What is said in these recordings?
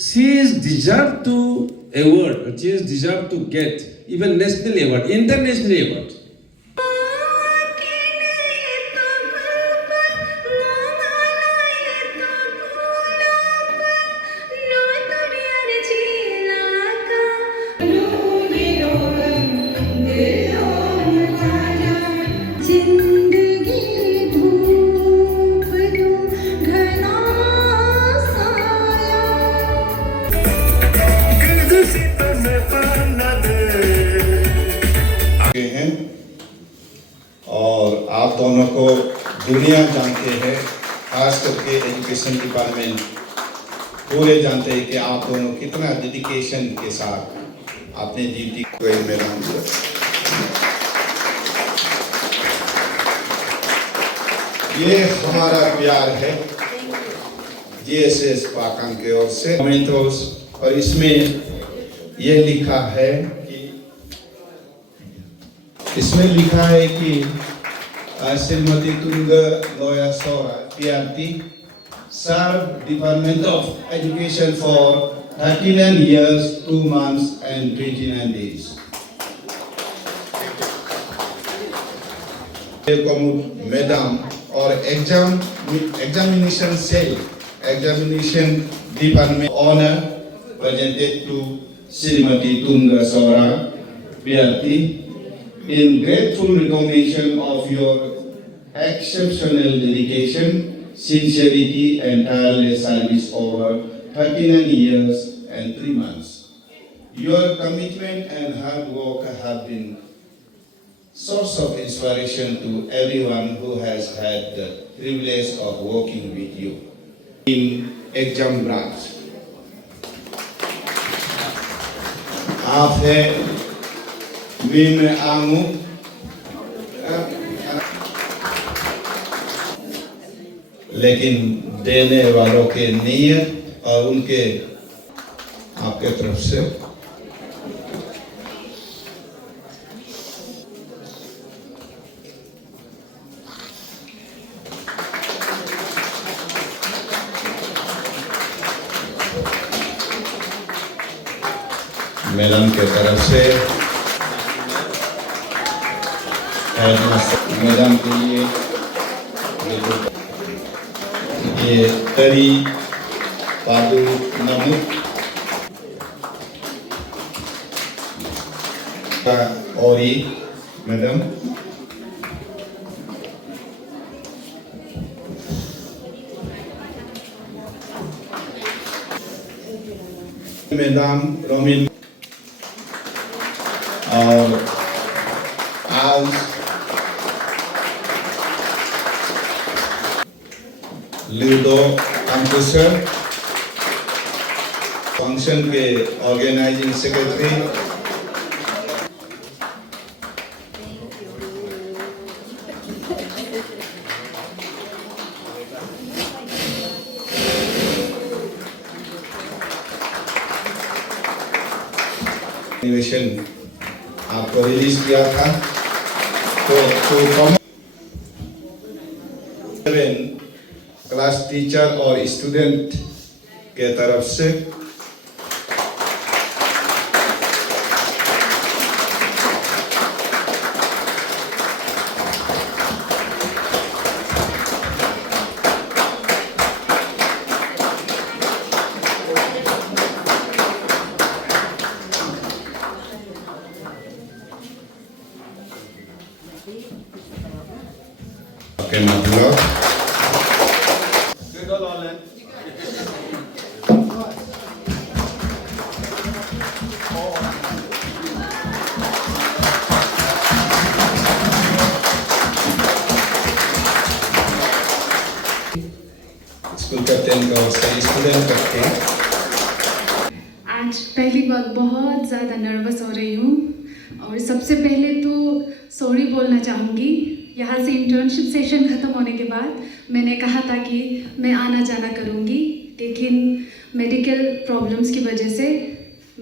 She is deserved to award, she is deserved to get even national award, international award. हैं और आप दोनों को दुनिया जानते हैं, खास करके एजुकेशन डिपार्टमेंट पूरे जानते हैं कि आप दोनों कितना डेडिकेशन के साथ अपने ड्यूटी को मैदान दिया। ये हमारा प्यार है जीएसएस पाकंग की ओर से मोमेंटोस, और इसमें यह लिखा है कि श्रीमती तुंग लोया सोरा PRT served Department of Education for 39 years, 2 months and 29 days. Madam और examination cell, examination department honor presented to Srimati Tunga Sora PRT in grateful recognition of your exceptional dedication, sincerity and tireless service over 39 years and 3 months. Your commitment and hard work have been source of inspiration to everyone who has had the privilege of working with you in exam branch. आप है Min Amu लेकिन देने वालों के नियत और उनके आपके तरफ से मैडम के तरफ से मैडम के लिए ये तरी पादू नमू और ये मैडम मैडम रोमिन और आज लूडो कंप्यूटर फंक्शन के ऑर्गेनाइजिंग सेक्रेटरी एनिमेशन आपको रिलीज किया था तो क्लास टीचर और स्टूडेंट के तरफ से के मतलब स्कूल कैप्टन का स्टूडेंट करते हैं। आज पहली बार बहुत ज़्यादा नर्वस हो रही हूँ और सबसे पहले तो सॉरी बोलना चाहूँगी। यहाँ से इंटर्नशिप सेशन ख़त्म होने के बाद मैंने कहा था कि मैं आना जाना करूँगी, लेकिन मेडिकल प्रॉब्लम्स की वजह से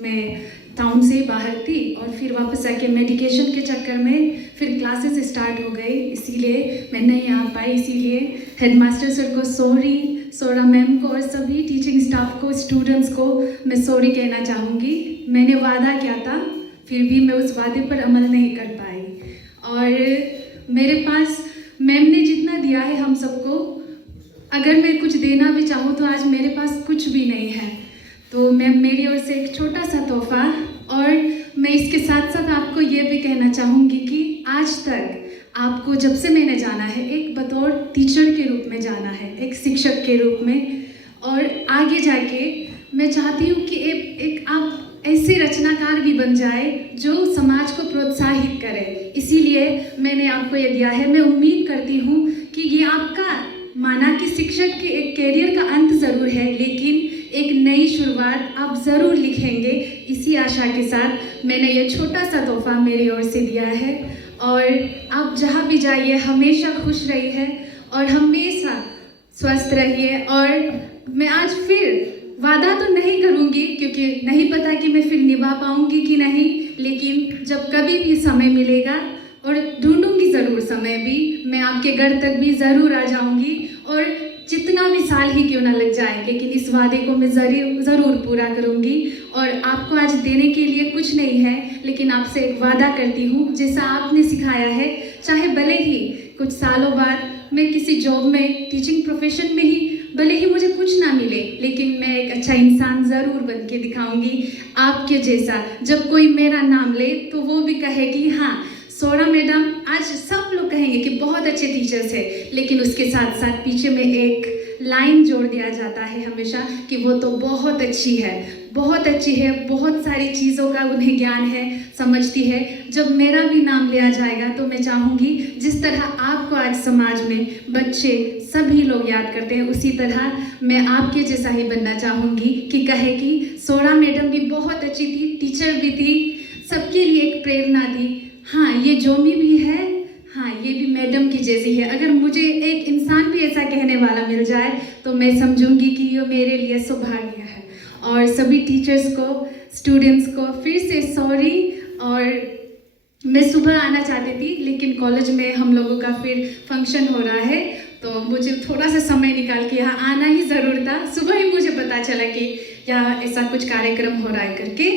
मैं टाउन से बाहर थी और फिर वापस आके मेडिकेशन के चक्कर में फिर क्लासेस स्टार्ट हो गई, इसीलिए मैं नहीं आ पाई। इसीलिए हेडमास्टर सर को सॉरी सोरा मैम को और सभी टीचिंग स्टाफ को, स्टूडेंट्स को मैं सॉरी कहना चाहूँगी। मैंने वादा किया था, फिर भी मैं उस वादे पर अमल नहीं कर पाई। और मेरे पास मैम ने जितना दिया है हम सबको, अगर मैं कुछ देना भी चाहूँ तो आज मेरे पास कुछ भी नहीं है। तो मैम, मेरी ओर से एक छोटा सा तोहफा। और मैं इसके साथ साथ आपको ये भी कहना चाहूँगी कि आज तक आपको जब से मैंने जाना है, एक बतौर टीचर के रूप में जाना है, एक शिक्षक के रूप में, और आगे जाके मैं चाहती हूँ कि एक आप ऐसे रचनाकार भी बन जाए जो समाज को प्रोत्साहित करे। इसीलिए मैंने आपको ये दिया है। मैं उम्मीद करती हूँ कि ये आपका, माना कि शिक्षक के एक कैरियर का अंत ज़रूर है, लेकिन एक नई शुरुआत आप ज़रूर लिखेंगे। इसी आशा के साथ मैंने ये छोटा सा तोहफा मेरी ओर से दिया है। और आप जहाँ भी जाइए हमेशा खुश रहिए और हमेशा स्वस्थ रहिए। और मैं आज फिर वादा तो नहीं करूँगी क्योंकि नहीं पता कि मैं फिर निभा पाऊँगी कि नहीं, लेकिन जब कभी भी समय मिलेगा और ढूंढूंगी ज़रूर समय भी, मैं आपके घर तक भी ज़रूर आ जाऊँगी। और जितना भी साल ही क्यों ना लग जाए, लेकिन इस वादे को मैं ज़रूर पूरा करूँगी। और आपको आज देने के लिए कुछ नहीं है, लेकिन आपसे एक वादा करती हूँ, जैसा आपने सिखाया है, चाहे भले ही कुछ सालों बाद मैं किसी जॉब में, टीचिंग प्रोफेशन में ही भले ही मुझे कुछ ना मिले, लेकिन मैं एक अच्छा इंसान ज़रूर बन के दिखाऊँगी आपके जैसा। जब कोई मेरा नाम ले तो वो भी कहे कि हाँ, सोरा मैडम, आज सब लोग कहेंगे कि बहुत अच्छे टीचर्स है, लेकिन उसके साथ साथ पीछे में एक लाइन जोड़ दिया जाता है हमेशा कि वो तो बहुत अच्छी है, बहुत अच्छी है, बहुत सारी चीज़ों का उन्हें ज्ञान है, समझती है। जब मेरा भी नाम लिया जाएगा तो मैं चाहूँगी जिस तरह आपको आज समाज में बच्चे सभी लोग याद करते हैं, उसी तरह मैं आपके जैसा ही बनना चाहूँगी कि कहे कि सोरा मैडम भी बहुत अच्छी थी, टीचर भी थी, सबके लिए एक प्रेरणा थी। हाँ, ये जोमी भी है, हाँ ये भी मैडम की जैसी है। अगर मुझे एक इंसान भी ऐसा कहने वाला मिल जाए तो मैं समझूंगी कि ये मेरे लिए सौभाग्य है। और सभी टीचर्स को, स्टूडेंट्स को फिर से सॉरी। और मैं सुबह आना चाहती थी, लेकिन कॉलेज में हम लोगों का फिर फंक्शन हो रहा है, तो मुझे थोड़ा सा समय निकाल के यहाँ आना ही ज़रूर था। सुबह ही मुझे पता चला कि यहाँ ऐसा कुछ कार्यक्रम हो रहा है करके,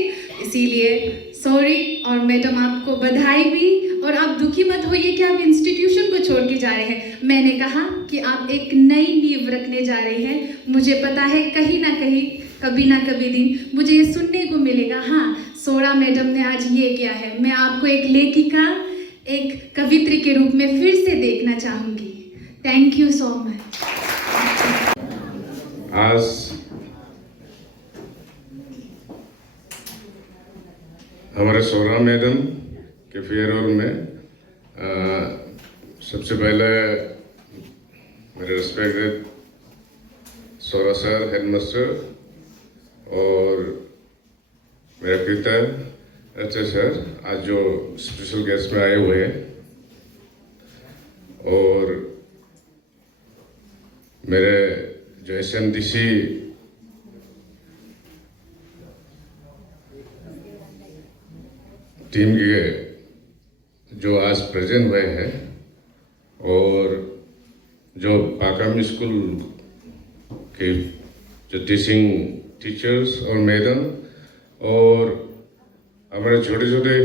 इसीलिए सॉरी। और मैडम आपको बधाई भी। और आप दुखी मत होइए कि आप इंस्टीट्यूशन को छोड़ के जा रहे हैं। मैंने कहा कि आप एक नई नींव रखने जा रहे हैं। मुझे पता है कहीं ना कहीं, कभी ना कभी दिन मुझे ये सुनने को मिलेगा, हाँ सोरा मैडम ने आज ये किया है। मैं आपको एक लेखिका, एक कवित्री के रूप में फिर से देखना चाहूँगी। Thank you so much. आज हमारे सोरा मैडम के फेयरवेल में सबसे पहले मेरे रिस्पेक्टेड सोरा सर, हेडमास्टर, और मेरे पिता अच्छा सर आज जो स्पेशल गेस्ट में आए हुए हैं, और मेरे जो SMDC टीम के जो आज प्रेजेंट हुए हैं, और जो पाकामी स्कूल के जो टीचर्स और मैडम, और हमारे छोटे छोटे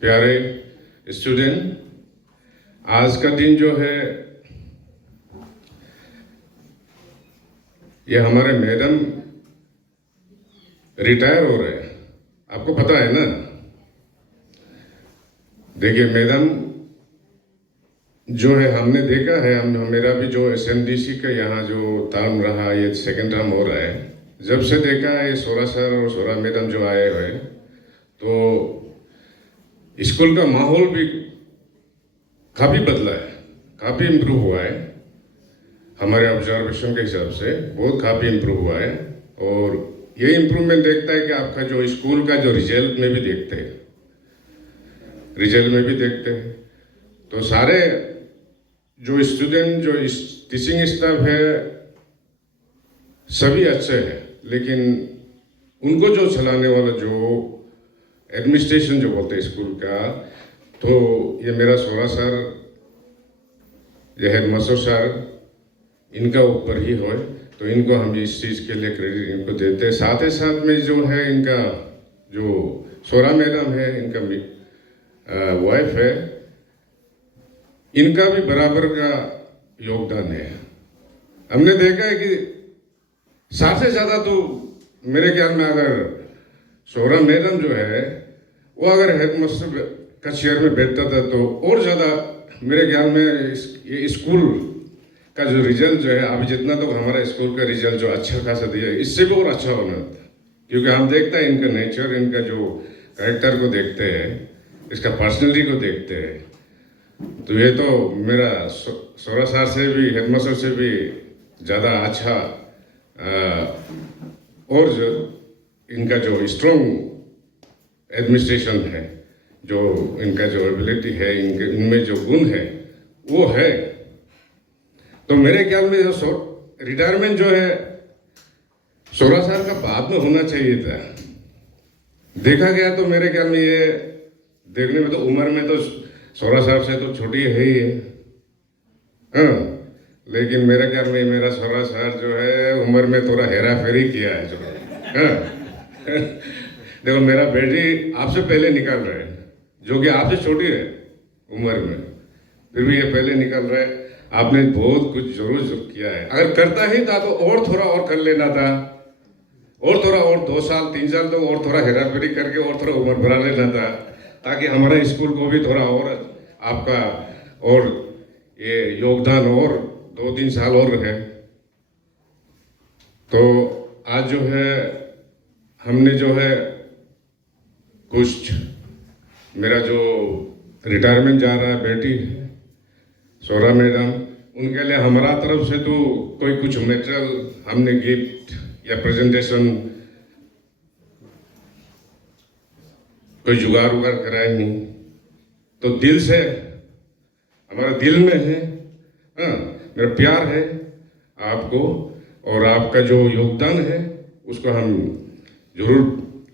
प्यारे स्टूडेंट, आज का दिन जो है ये हमारे मैडम रिटायर हो रहे हैं, आपको पता है ना। देखिए मैडम जो है, हमने देखा है, मेरा भी जो SMDC का यहाँ जो टर्म रहा, ये सेकंड टर्म हो रहा है, जब से देखा है सोरा सर और सोरा मैडम जो आए हुए, तो स्कूल का माहौल भी काफ़ी बदला है, काफ़ी इम्प्रूव हुआ है। हमारे ऑब्जर्वेशन के हिसाब से बहुत काफ़ी इम्प्रूव हुआ है। और ये इम्प्रूवमेंट देखता है कि आपका जो स्कूल का जो रिजल्ट में भी देखते हैं, तो सारे जो स्टूडेंट, जो टीचिंग स्टाफ है, सभी अच्छे हैं, लेकिन उनको जो चलाने वाला जो एडमिनिस्ट्रेशन जो बोलते हैं स्कूल का, तो ये मेरा सोरा सर, ये हेडमास्टर सर, इनका ऊपर ही हो, तो इनको हम इस चीज़ के लिए क्रेडिट इनको देते हैं। साथ ही साथ में जो है इनका जो सोरा मैडम है, इनका वाइफ है, इनका भी बराबर का योगदान है। हमने देखा है कि 60 से ज़्यादा तो मेरे ख्याल में अगर सोरा मैडम जो है वो अगर हेडमास्टर का चेयर में बैठता था तो और ज़्यादा मेरे ख्याल में ये स्कूल का जो रिजल्ट जो है अभी जितना तो हमारा स्कूल का रिजल्ट जो अच्छा खासा दिया है इससे भी और अच्छा होना था, क्योंकि हम देखते हैं इनका नेचर, इनका जो कैरेक्टर को देखते हैं, इसका पर्सनैलिटी को देखते हैं। तो ये तो मेरा सोरा सर से भी, हेडमास्टर से भी ज़्यादा अच्छा और जो इनका जो स्ट्रॉन्ग एडमिनिस्ट्रेशन है, जो इनका जो एबिलिटी है, इनमें जो गुण है वो है। तो मेरे ख्याल में जो रिटायरमेंट जो है 16 साल का बाद में होना चाहिए था। देखा गया तो मेरे ख्याल में ये देखने में तो उम्र में तो 16 साल से तो छोटी है ही है, हाँ, लेकिन मेरे ख्याल में मेरा 16 साल जो है उम्र में थोड़ा हेरा फेरी किया है जो, हाँ। देखो मेरा बेटी आपसे पहले निकल रहा है, जो कि आपसे छोटी है उम्र में, फिर भी ये पहले निकल रहा है। आपने बहुत कुछ जरूर किया है, अगर करता ही था तो और थोड़ा और कर लेना था, और थोड़ा और 2 साल 3 साल तो और थोड़ा हेरा फेरी करके और थोड़ा उम्र बढ़ा लेना था, ताकि हमारा स्कूल को भी थोड़ा और आपका और ये योगदान और 2-3 साल और है। तो आज जो है हमने जो है कुछ मेरा जो रिटायरमेंट जा रहा है बेटी सोरा मैडम, उनके लिए हमारा तरफ से तो कोई कुछ मटेरियल हमने गिफ्ट या प्रेजेंटेशन कोई जुगाड़ उगाड़ कराए नहीं, तो दिल से हमारा दिल में है, हाँ, मेरा प्यार है आपको, और आपका जो योगदान है उसको हम जरूर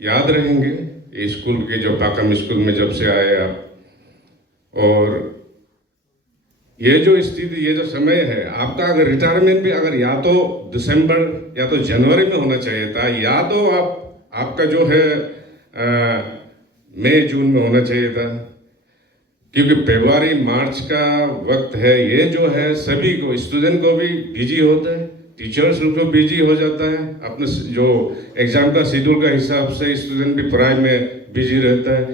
याद रहेंगे। ये स्कूल के जो पाकम स्कूल में जब से आए आप, और ये जो स्थिति, ये जो समय है आपका, अगर रिटायरमेंट भी अगर या तो दिसंबर या तो जनवरी में होना चाहिए था, या तो आपका जो है मई जून में होना चाहिए था, क्योंकि फरवरी मार्च का वक्त है, ये जो है सभी को, स्टूडेंट को भी बिजी होता है, टीचर्स को बिजी हो जाता है, अपने जो एग्जाम का शेड्यूल का हिसाब से स्टूडेंट भी पढ़ाई में बिजी रहता है,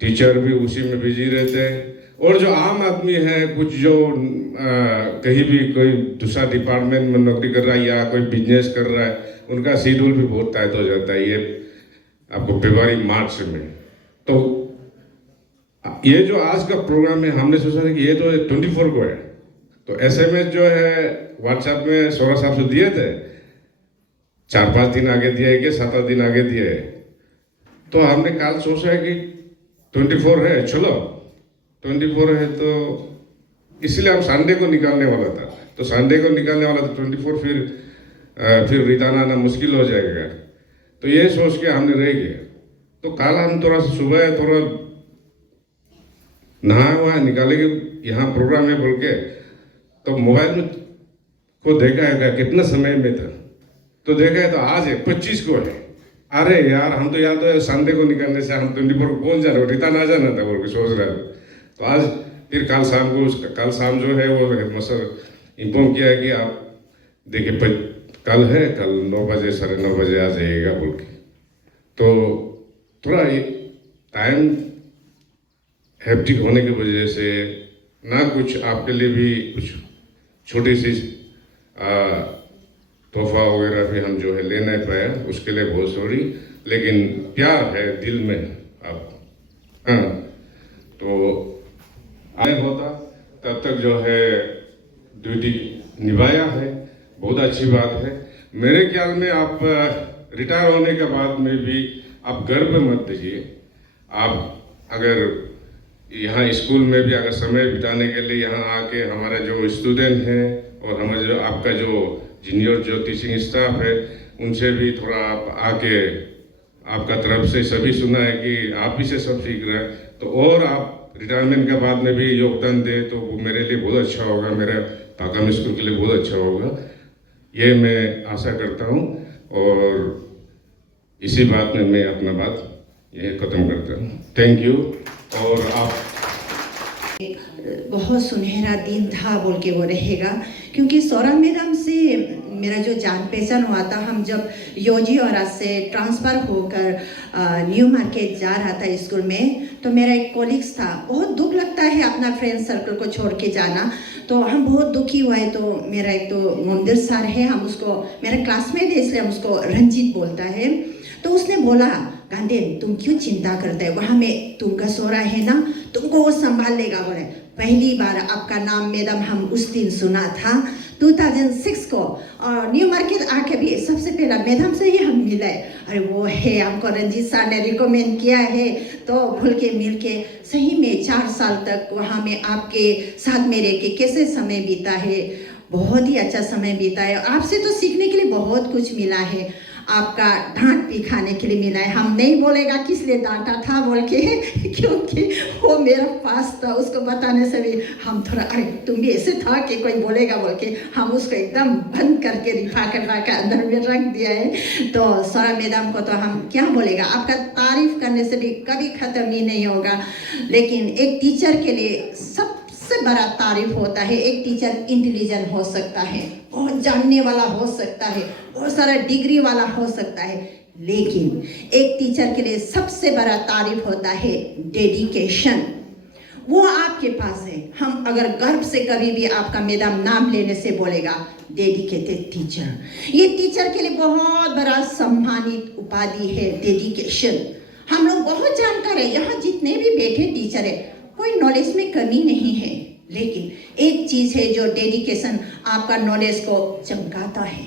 टीचर भी उसी में बिजी रहते हैं, और जो आम आदमी है, कुछ जो कहीं भी कोई दूसरा डिपार्टमेंट में नौकरी कर रहा है या कोई बिजनेस कर रहा है, उनका शेड्यूल भी बहुत टाइट हो जाता है ये आपको फरवरी मार्च में। तो ये जो आज का प्रोग्राम है, हमने सोचा था कि ये तो 24 को है, तो SMS जो है व्हाट्सएप में सोरा साहब से दिए थे, 4-5 दिन आगे दिए कि 7 दिन आगे दिए, तो हमने कल सोचा है कि 24 है, चलो 24 है, तो इसलिए हम संडे को निकालने वाला था, तो संडे को निकालने वाला था 24, फिर रिटर्न आना मुश्किल हो जाएगा, तो ये सोच के हमने रह गए। तो कल हम थोड़ा सुबह थोड़ा नहा हुआ निकालेंगे, यहाँ प्रोग्राम है बोल के, तो मोबाइल में को देखा है कितना समय में था, तो देखा है तो आज है 25 को है। अरे यार हम तो या तो संडे को निकलने से हम 24 को पहुंच जा रहे हो, रिटर्न आ जाना था बोल के सोच रहे थे। तो आज फिर कल शाम जो है वो हेडमास्टर इन्फॉर्म किया है कि आप देखिए कल है, कल 9 बजे 9:30 बजे आ जाइएगा बोल के। तो थोड़ा टाइम हैप्टिक होने की वजह से ना कुछ आपके लिए भी कुछ छोटी सी तोहफा वगैरह भी हम जो है ले नहीं पाए, उसके लिए बहुत सॉरी, लेकिन प्यार है दिल में आप, हाँ। तो आए होता तब तक जो है ड्यूटी निभाया है, बहुत अच्छी बात है। मेरे ख्याल में आप रिटायर होने के बाद में भी आप गर्व मत दीजिए। आप अगर यहाँ स्कूल में भी अगर समय बिताने के लिए यहाँ आके हमारा जो स्टूडेंट हैं और हमारा जो आपका जो जूनियर जो टीचिंग स्टाफ है उनसे भी थोड़ा आप आके आपका तरफ से सभी सुना है कि आप भी से सब सीख रहे हैं, तो और आप रिटायरमेंट के बाद में भी योगदान दे तो वो मेरे लिए बहुत अच्छा होगा, मेरे पाकम स्कूल के लिए बहुत अच्छा होगा, ये मैं आशा करता हूँ। और इसी बात में मैं अपना बात यही ख़त्म करता हूँ। Thank you. और आप बहुत सुनहरा दिन था बोल के वो रहेगा, क्योंकि सौरा मैडम से मेरा जो जान पहचान हुआ था, हम जब योजी और से ट्रांसफ़र होकर न्यू मार्केट जा रहा था स्कूल में, तो मेरा एक कोलिग्स था। बहुत दुख लगता है अपना फ्रेंड सर्कल को छोड़ के जाना, तो हम बहुत दुखी हुए। तो मेरा एक तो मंदिर सर है, हम उसको मेरा क्लासमेट है इसलिए हम उसको रंजीत बोलता है। तो उसने बोला, गांधीन तुम क्यों चिंता करते हो, वहाँ में तुमका सोरा है ना, तुमको वो संभाल लेगा। बोले पहली बार आपका नाम मैडम हम उस दिन सुना था 2006 को, और न्यू मार्केट आके भी सबसे पहला मैडम से ही हम मिले। अरे वो है हमको रंजीत सर ने रिकमेंड किया है, तो भूल के मिल के सही में 4 साल तक वहाँ में आपके साथ में रह के कैसे समय बीता है, बहुत ही अच्छा समय बीता है। आपसे तो सीखने के लिए बहुत कुछ मिला है, आपका डांट भी खाने के लिए मिला है। हम नहीं बोलेगा किस लिए डांटा था बोल के, क्योंकि वो मेरा पास था, उसको बताने से भी हम थोड़ा अरे तुम भी ऐसे था कि कोई बोलेगा बोल के हम उसको एकदम बंद करके रिफा करवा के अंदर में रख दिया है। तो सौरा मैडम को तो हम क्या बोलेगा, आपका तारीफ करने से भी कभी ख़त्म ही नहीं होगा। लेकिन एक टीचर के लिए सबसे बड़ा तारीफ होता है, एक टीचर इंटेलिजेंट हो सकता है, बहुत जानने वाला हो सकता है, बहुत सारा डिग्री वाला हो सकता है, लेकिन एक टीचर के लिए सबसे बड़ा तारीफ होता है डेडिकेशन। वो आपके पास है। हम अगर गर्व से कभी भी आपका मैडम नाम लेने से बोलेगा डेडिकेटेड टीचर, ये टीचर के लिए बहुत बड़ा सम्मानित उपाधि है, डेडिकेशन। हम लोग बहुत जानकार है, यहाँ जितने भी बैठे टीचर है, कोई नॉलेज में कमी नहीं है, लेकिन एक चीज़ है जो डेडिकेशन आपका नॉलेज को चमकाता है,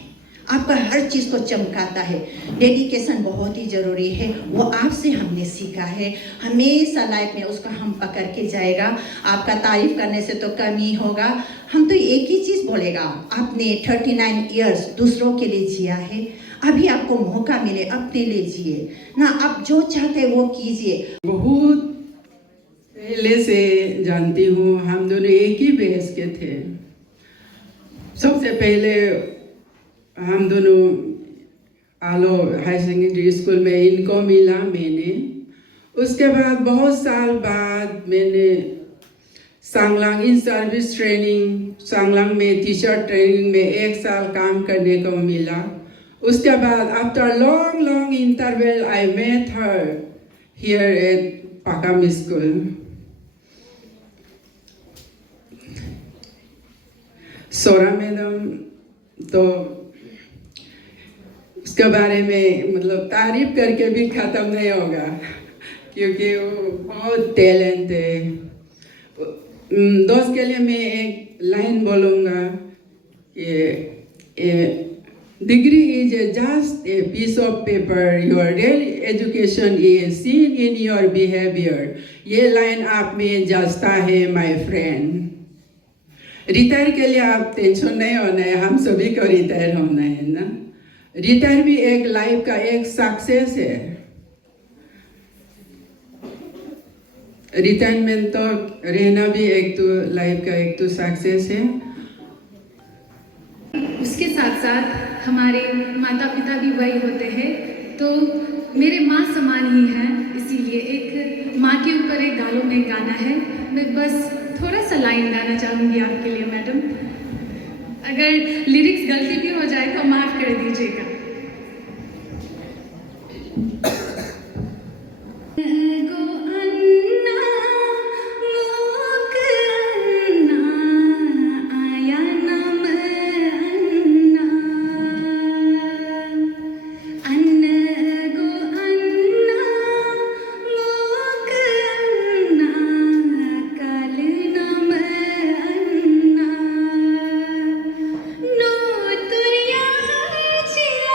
आपका हर चीज़ को चमकाता है। डेडिकेशन बहुत ही ज़रूरी है, वो आपसे हमने सीखा है, हमेशा लाइफ में उसको हम पकड़ के जाएगा। आपका तारीफ करने से तो कम ही होगा। हम तो एक ही चीज़ बोलेगा, आपने 39 इयर्स दूसरों के लिए जिया है, अभी आपको मौका मिले अपने लिए जिए ना, आप जो चाहते हैं वो कीजिए। बहुत पहले से जानती हूँ, हम दोनों एक ही बैच के थे। सबसे पहले हम दोनों आलो हाई सेकेंडरी स्कूल में इनको मिला मैंने। उसके बाद बहुत साल बाद मैंने सांगलांग इन सर्विस ट्रेनिंग, सांगलांग में टीचर ट्रेनिंग में 1 साल काम करने को मिला। उसके बाद after long interval I met her here at Pakam school. Saura madam तो उसके बारे में मतलब तारीफ करके भी ख़त्म नहीं होगा, क्योंकि वो बहुत टैलेंट है। दोस्त के लिए मैं एक लाइन बोलूँगा कि degree is just a piece of paper, your real education is seen in your behaviour. ये लाइन आप में जचता है माय फ्रेंड। रिटायर के लिए आप टेंशन नहीं होना है, हम सभी को रिटायर होना है ना। रिटायर भी एक लाइफ का एक सक्सेस है। रिटायरमेंट तो रहना भी एक तो लाइफ का एक तो सक्सेस है। उसके साथ साथ हमारे माता पिता भी वही होते हैं, तो मेरे माँ समान ही हैं, इसीलिए एक माँ के ऊपर एक गालों में गाना है। मैं बस थोड़ा सा लाइन गाना चाहूँगी आपके लिए मैडम, अगर लिरिक्स गलती भी हो जाए तो माफ़ कर दीजिएगा। No, तुरिया हर चिरा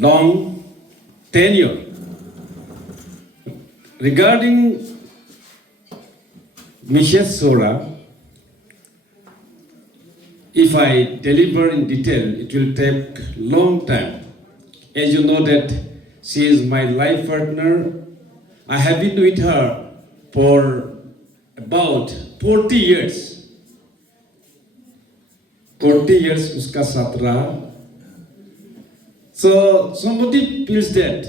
long tenure. Regarding Mrs. Sora, if I deliver in detail, it will take long time. As you know that she is my life partner. I have been with her for about 40 years. 40 years uska साथ रहा. So somebody feels that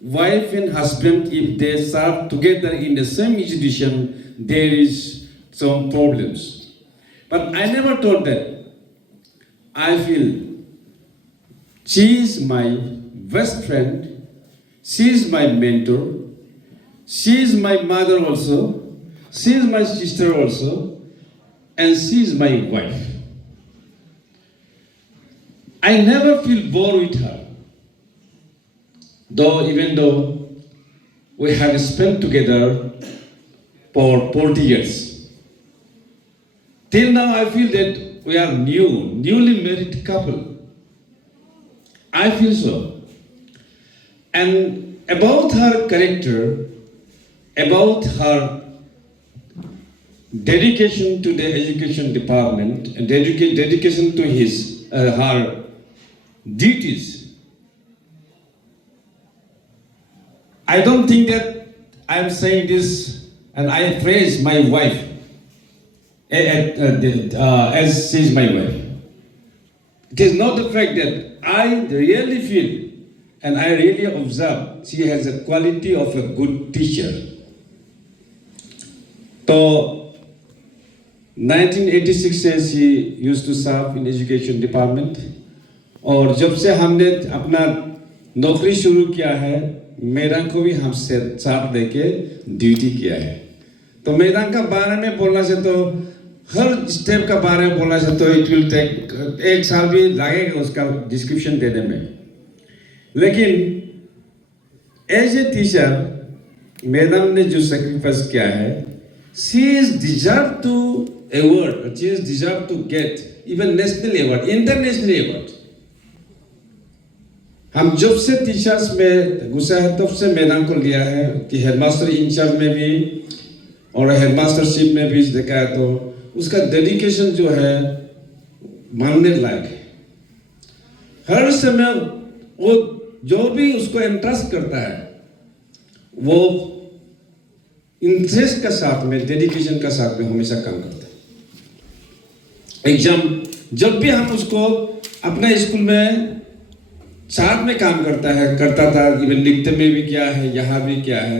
wife and husband, if they serve together in the same institution, there is some problems. But I never thought that. I feel she is my best friend, she is my mentor, she is my mother also, she is my sister also, and she is my wife. I never feel bored with her. Even though we have spent together for 40 years. Till now I feel that we are newly married couple. I feel so. And about her character, about her dedication to the education department and dedication to her duties, I don't think that I am saying this and I praise my wife as she is my wife. It is not the fact that I really feel and I really observe she has a quality of a good teacher. So 1986 से she used to serve in education department. और जब से हमने अपना नौकरी शुरू किया है, मेदान को भी हमसे साथ देके ड्यूटी किया है. तो मेदान का बारे में बोलना से तो हर स्टेप का बारे में बोलना से तो इट विल टेक 1 साल भी लगेगा उसका डिस्क्रिप्शन देने में. लेकिन एज ए टीचर मेदान ने जो सेक्रीफाइस किया है, she is deserved to award, she is deserved to get even national award, international award. हम जब से टीचर्स में घुसा है तब से मैदान को लिया है कि हेडमास्टर इंचार्ज में भी और हेडमास्टरशिप में भी देखा है तो उसका डेडिकेशन जो है मानने लायक है. हर समय वो जो भी उसको इंटरेस्ट करता है वो इंटरेस्ट का साथ में, डेडिकेशन का साथ में हमेशा काम करता है. एग्जाम जब भी हम उसको अपने स्कूल में साथ में काम करता था, इवन लिखते में भी क्या है, यहाँ भी क्या है,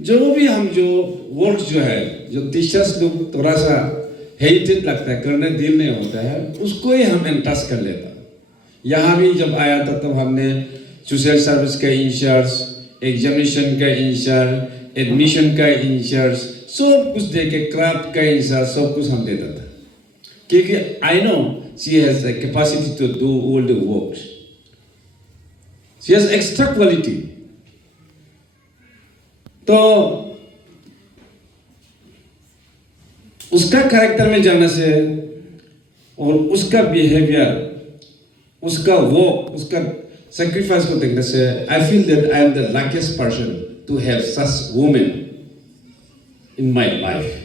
जो भी हम जो वर्क जो है, जो टीचर्स लोग थोड़ा सा हेटेड लगता है, करने दिल नहीं होता है, उसको ही हम एंट्रस्ट कर लेता। यहाँ भी जब आया था तब हमने सोशल सर्विस का इंचार्ज, एग्जामिनेशन का इंचार्ज, एडमिशन का इंचार्ज, सब कुछ देके क्राफ्ट का इंचार्ज, सब कुछ हम देता था, क्योंकि I know she has the capacity to do all the work, she has extra quality. तो उसका कैरेक्टर में जानने से और उसका बिहेवियर, उसका वर्क, उसका sacrifice को देखने से I feel that I am the luckiest person to have such woman in my life.